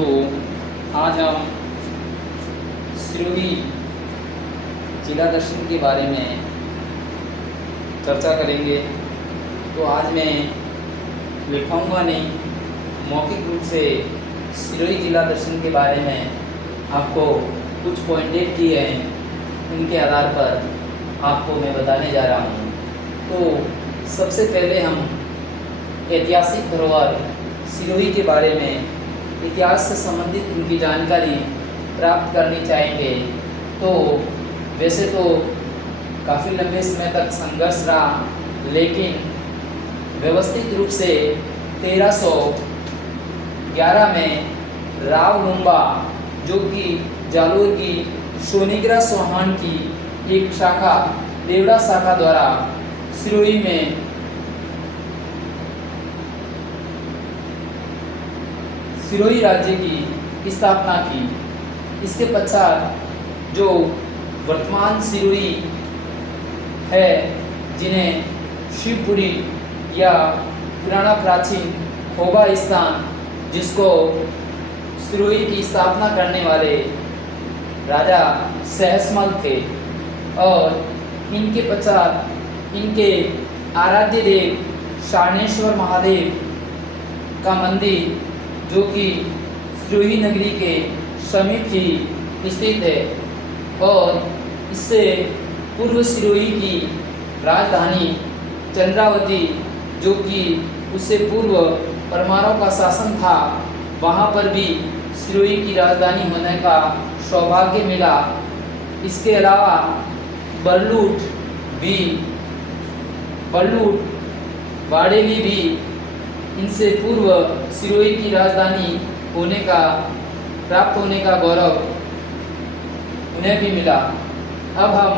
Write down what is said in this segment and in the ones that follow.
तो आज हम सिरोही जिला दर्शन के बारे में चर्चा करेंगे। तो आज मैं लिखाऊंगा नहीं, मौखिक रूप से सिरोही जिला दर्शन के बारे में आपको कुछ पॉइंटेड किए हैं, उनके आधार पर आपको मैं बताने जा रहा हूँ। तो सबसे पहले हम ऐतिहासिक धरोहर सिरोही के बारे में, इतिहास से संबंधित उनकी जानकारी प्राप्त करनी चाहेंगे। तो वैसे तो काफ़ी लंबे समय तक संघर्ष रहा, लेकिन व्यवस्थित रूप से 1311 में राव लुम्बा, जो कि जालोर की सोनीग्रा चौहान की एक शाखा, देवड़ा शाखा द्वारा सिरोही में सिरोही राज्य की स्थापना की। इसके पश्चात जो वर्तमान सिरोही है, जिन्हें शिवपुरी या पुराना प्राचीन खोबा स्थान, जिसको सिरोही की स्थापना करने वाले राजा सहसमल थे, और इनके पश्चात इनके आराध्य देव शानेश्वर महादेव का मंदिर, जो कि सिरोही नगरी के समीप ही स्थित है, और इससे पूर्व सिरोही की राजधानी चंद्रावती, जो कि उससे पूर्व परमारों का शासन था, वहाँ पर भी सिरोही की राजधानी होने का सौभाग्य मिला। इसके अलावा बरलूट वाड़ेली भी इनसे पूर्व सिरोही की राजधानी प्राप्त होने का गौरव उन्हें भी मिला। अब हम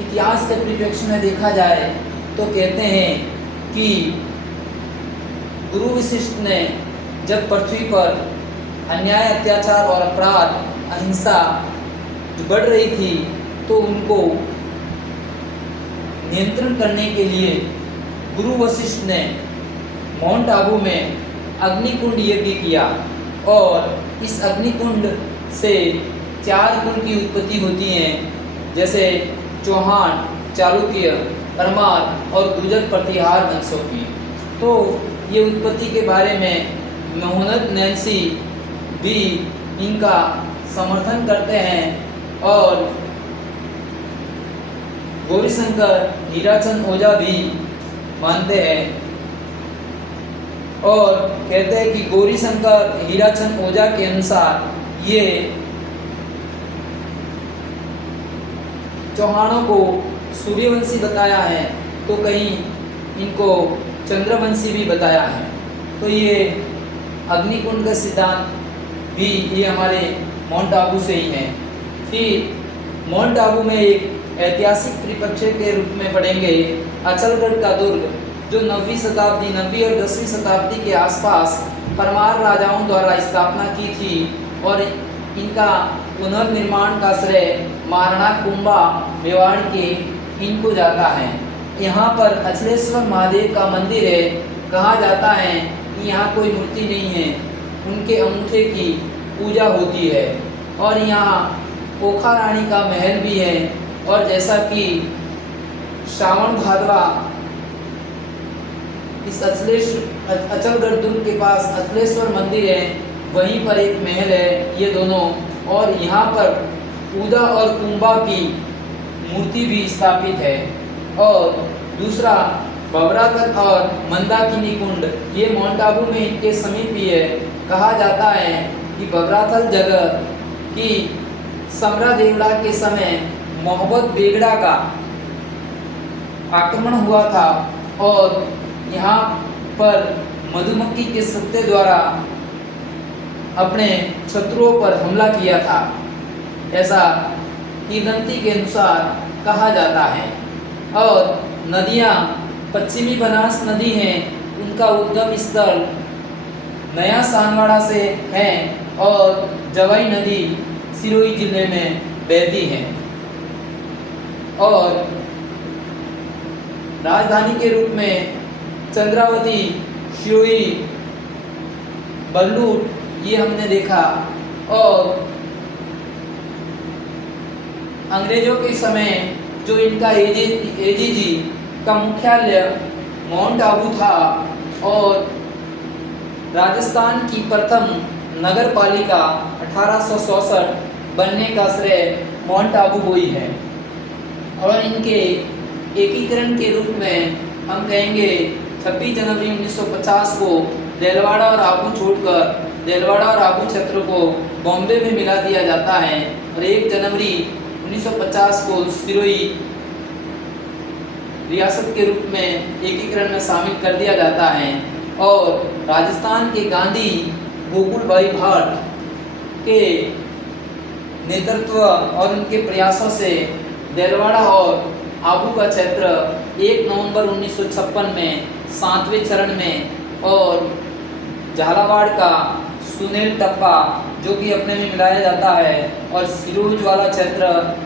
इतिहास के परिप्रेक्ष्य में देखा जाए तो कहते हैं कि गुरु वशिष्ठ ने जब पृथ्वी पर अन्याय, अत्याचार और अपराध, अहिंसा बढ़ रही थी, तो उनको नियंत्रण करने के लिए गुरु वशिष्ठ ने माउंट आबू में अग्निकुंड यज्ञ किया, और इस अग्निकुंड से 4 कुल की उत्पत्ति होती हैं, जैसे चौहान, चालुक्य, परमार और गुर्जर प्रतिहार वंशों की। तो ये उत्पत्ति के बारे में मोहम्मद नैन्सी भी इनका समर्थन करते हैं, और गौरीशंकर हीराचंद ओझा भी मानते हैं, और कहते हैं कि गौरीशंकर हीराचंद ओझा के अनुसार ये चौहानों को सूर्यवंशी बताया है, तो कहीं इनको चंद्रवंशी भी बताया है। तो ये अग्निकुंड का सिद्धांत भी ये हमारे माउंट आबू से ही है। फिर माउंट आबू में एक ऐतिहासिक परिप्रेक्ष्य के रूप में पढ़ेंगे अचलगढ़ का दुर्ग, जो 9वीं और 10वीं शताब्दी के आसपास परमार राजाओं द्वारा स्थापना की थी, और इनका पुनर्निर्माण का श्रेय महाराणा कुंभा मेवाड़ के इनको जाता है। यहाँ पर अचलेश्वर महादेव का मंदिर है। कहा जाता है कि यहाँ कोई मूर्ति नहीं है, उनके अंगूठे की पूजा होती है, और यहाँ ओखा रानी का महल भी है। और जैसा कि श्रावण भाद्रा इस अचलगढ़ दुर्ग के पास अचलेश्वर मंदिर है, वहीं पर एक महल है, ये दोनों, और यहाँ पर उदा और कुंभा की मूर्ति भी स्थापित है। और दूसरा बबराकत और मंदाकिनी कुंड, ये माउंट आबू में इनके समीप ही है। कहा जाता है कि बबराथल जगह की समरा देवड़ा के समय मोहब्बत बेगड़ा का आक्रमण हुआ था, और यहाँ पर मधुमक्खी के सत्ते द्वारा अपने शत्रुओं पर हमला किया था, ऐसा किंवदंती के अनुसार कहा जाता है। और नदियाँ पश्चिमी बनास नदी हैं, उनका उद्गम स्थल नया सानवाड़ा से है, और जवाई नदी सिरोही जिले में बहती है। और राजधानी के रूप में चंद्रावती, सिरोही बल्लूट ये हमने देखा। और अंग्रेजों के समय जो इनका एजीजी का मुख्यालय माउंट आबू था और राजस्थान की प्रथम नगर पालिका 1864 बनने का श्रेय माउंट आबू को ही है। और इनके एकीकरण के रूप में हम कहेंगे 26 जनवरी 1950 को देलवाड़ा और आबू छोड़कर देलवाड़ा और आबू क्षेत्र को बॉम्बे में मिला दिया जाता है और 1 जनवरी 1950 को सिरोही रियासत के रूप में एकीकरण में शामिल कर दिया जाता है। और राजस्थान के गांधी गोकुल भाई भाट के नेतृत्व और उनके प्रयासों से देलवाड़ा और आबू का क्षेत्र 1 नवंबर 1956 में 7वें चरण में और झालावाड़ का सुनेल टप्पा जो कि अपने में मिलाया जाता है और सिरोही वाला क्षेत्र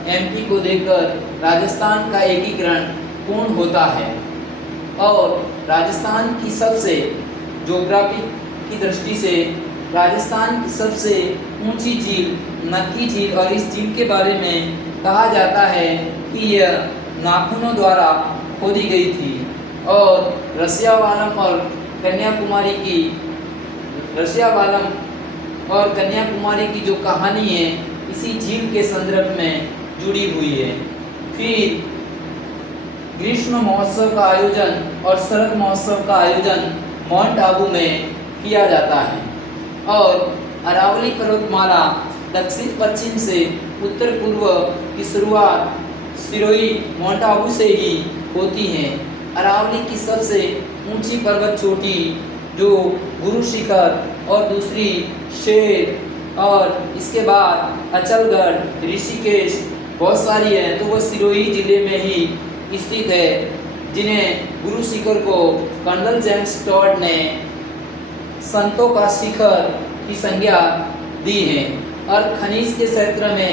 एमपी को देकर राजस्थान का एकीकरण पूर्ण होता है। और राजस्थान की सबसे ज्योग्राफी की दृष्टि से राजस्थान की सबसे ऊंची झील नक्की झील और इस झील के बारे में कहा जाता है कि यह नाखूनों द्वारा खोदी गई थी। और रसियावालम और कन्याकुमारी की जो कहानी है इसी झील के संदर्भ में जुड़ी हुई है। फिर ग्रीष्म महोत्सव का आयोजन और शरद महोत्सव का आयोजन माउंट आबू में किया जाता है। और अरावली पर्वतमाला दक्षिण पश्चिम से उत्तर पूर्व की शुरुआत सिरोही माउंट आबू से ही होती है। अरावली की सबसे ऊंची पर्वत चोटी जो गुरु शिखर और दूसरी शेर और इसके बाद अचलगढ़ ऋषिकेश बहुत सारी है तो वह सिरोही जिले में ही स्थित है, जिन्हें गुरु शिखर को कर्नल जेम्स टॉड ने संतों का शिखर की संज्ञा दी है। और खनिज के क्षेत्र में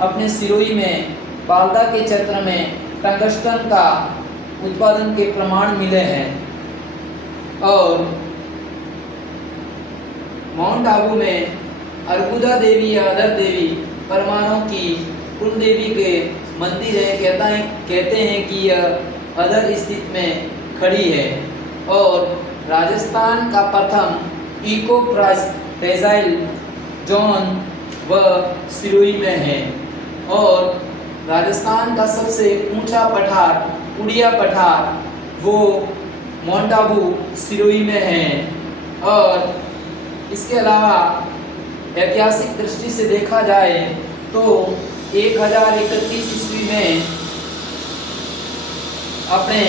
अपने सिरोही में बालदा के क्षेत्र में टंगस्टन का उत्पादन के प्रमाण मिले हैं। और माउंट आबू में अर्बुदा देवी या अदर देवी परमाणु की कुल देवी के मंदिर है। कहते हैं कि यह अदर स्थित में खड़ी है। और राजस्थान का प्रथम इको फ्रेजाइल जोन व सिरोही में है। और राजस्थान का सबसे ऊंचा पठार उड़िया पठार वो माउंट आबू सिरोही में है। और इसके अलावा ऐतिहासिक दृष्टि से देखा जाए तो 1031 ईस्वी में अपने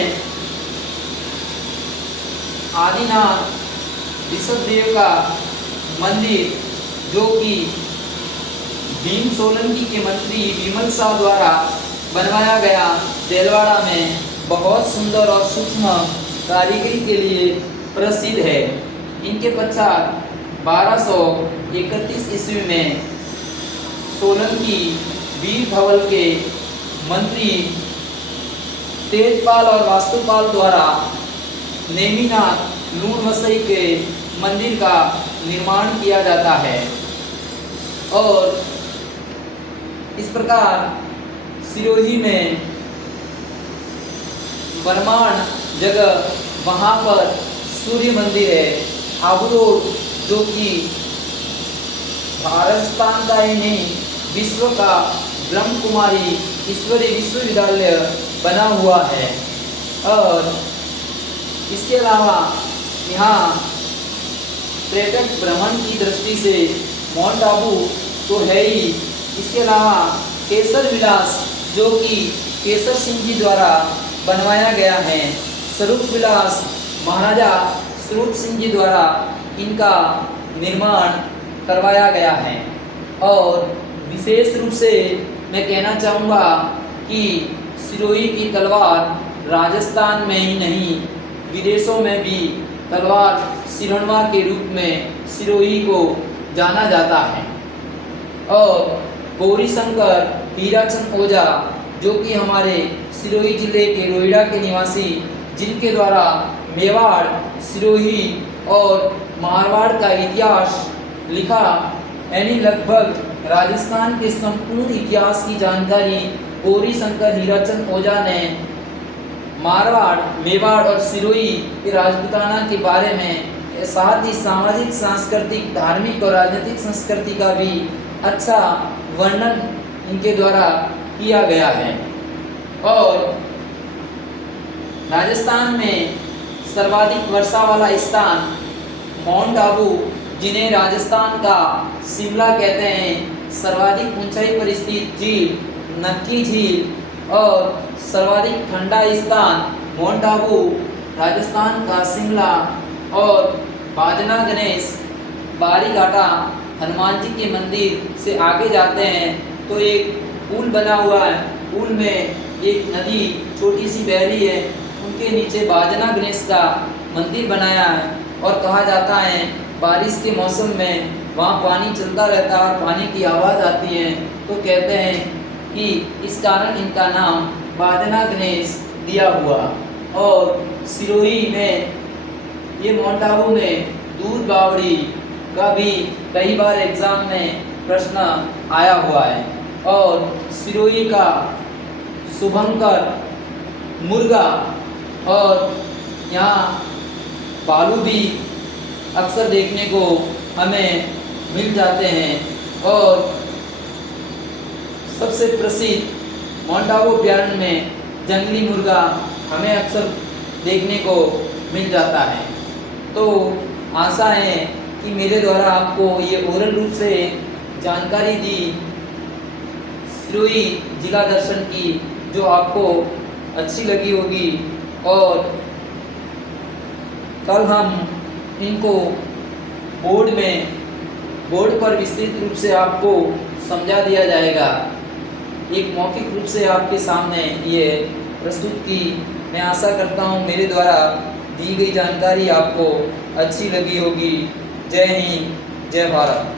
आदिनाथ ऋषभदेव का मंदिर जो कि भीम सोलंकी के मंत्री विमल शाह द्वारा बनवाया गया देलवाड़ा में बहुत सुंदर और सूक्ष्म कारीगरी के लिए प्रसिद्ध है। इनके पश्चात 1231 ईस्वी में सोलंकी वीर धवल के मंत्री तेजपाल और वास्तुपाल द्वारा नेमिनाथ नूरवसई के मंदिर का निर्माण किया जाता है। और इस प्रकार सिरोही में बरमान जगह वहाँ पर सूर्य मंदिर है। आबू रोड जो कि राजस्थान का ही नहीं विश्व का ब्रह्म कुमारी ईश्वरीय विश्वविद्यालय बना हुआ है। और इसके अलावा यहाँ पर्यटक भ्रमण की दृष्टि से माउंट आबू तो है ही, इसके अलावा केसर विलास जो कि केसर सिंह जी द्वारा बनवाया गया है, स्वरूप विलास महाराजा स्वरूप सिंह जी द्वारा इनका निर्माण करवाया गया है। और विशेष रूप से मैं कहना चाहूँगा कि सिरोही की तलवार राजस्थान में ही नहीं विदेशों में भी तलवार सिरहणवा के रूप में सिरोही को जाना जाता है। और गौरी शंकर हीराचंद ओझा जो कि हमारे सिरोही जिले के रोहिड़ा के निवासी, जिनके द्वारा मेवाड़, सिरोही और मारवाड़ का इतिहास लिखा, यानी लगभग राजस्थान के संपूर्ण इतिहास की जानकारी गौरी शंकर हीराचंद ओझा ने मारवाड़, मेवाड़ और सिरोही के राजपूताना के बारे में, साथ ही सामाजिक, सांस्कृतिक, धार्मिक और राजनीतिक संस्कृति का भी अच्छा वर्णन इनके द्वारा किया गया है। और राजस्थान में सर्वाधिक वर्षा वाला स्थान माउंट आबू, जिन्हें राजस्थान का शिमला कहते हैं, सर्वाधिक ऊंचाई पर स्थित झील नक्की झील और सर्वाधिक ठंडा स्थान माउंट आबू, राजस्थान का शिमला। और बाजना गणेश, बारी घाटा, हनुमान जी के मंदिर से आगे जाते हैं तो एक पुल बना हुआ है, पुल में एक नदी छोटी सी बह रही है, उनके नीचे बाजना गणेश का मंदिर बनाया है। और कहा जाता है बारिश के मौसम में वहाँ पानी चलता रहता है और पानी की आवाज़ आती है, तो कहते हैं कि इस कारण इनका नाम बाजना गणेश दिया हुआ। और सिरोही में, ये माउंट आबू में दूध बावड़ी का भी कई बार एग्जाम में प्रश्न आया हुआ है। और सिरोही का शुभंकर मुर्गा और यहाँ भालू भी अक्सर देखने को हमें मिल जाते हैं। और सबसे प्रसिद्ध माउंट आबू अभयारण्य में जंगली मुर्गा हमें अक्सर देखने को मिल जाता है। तो आशा है कि मेरे द्वारा आपको ये ओरल रूप से जानकारी दी सिरोही जिला दर्शन की, जो आपको अच्छी लगी होगी। और कल हम इनको बोर्ड पर विस्तृत रूप से आपको समझा दिया जाएगा। एक मौखिक रूप से आपके सामने ये प्रस्तुत की। मैं आशा करता हूँ मेरे द्वारा दी गई जानकारी आपको अच्छी लगी होगी। जय हिंद, जय भारत।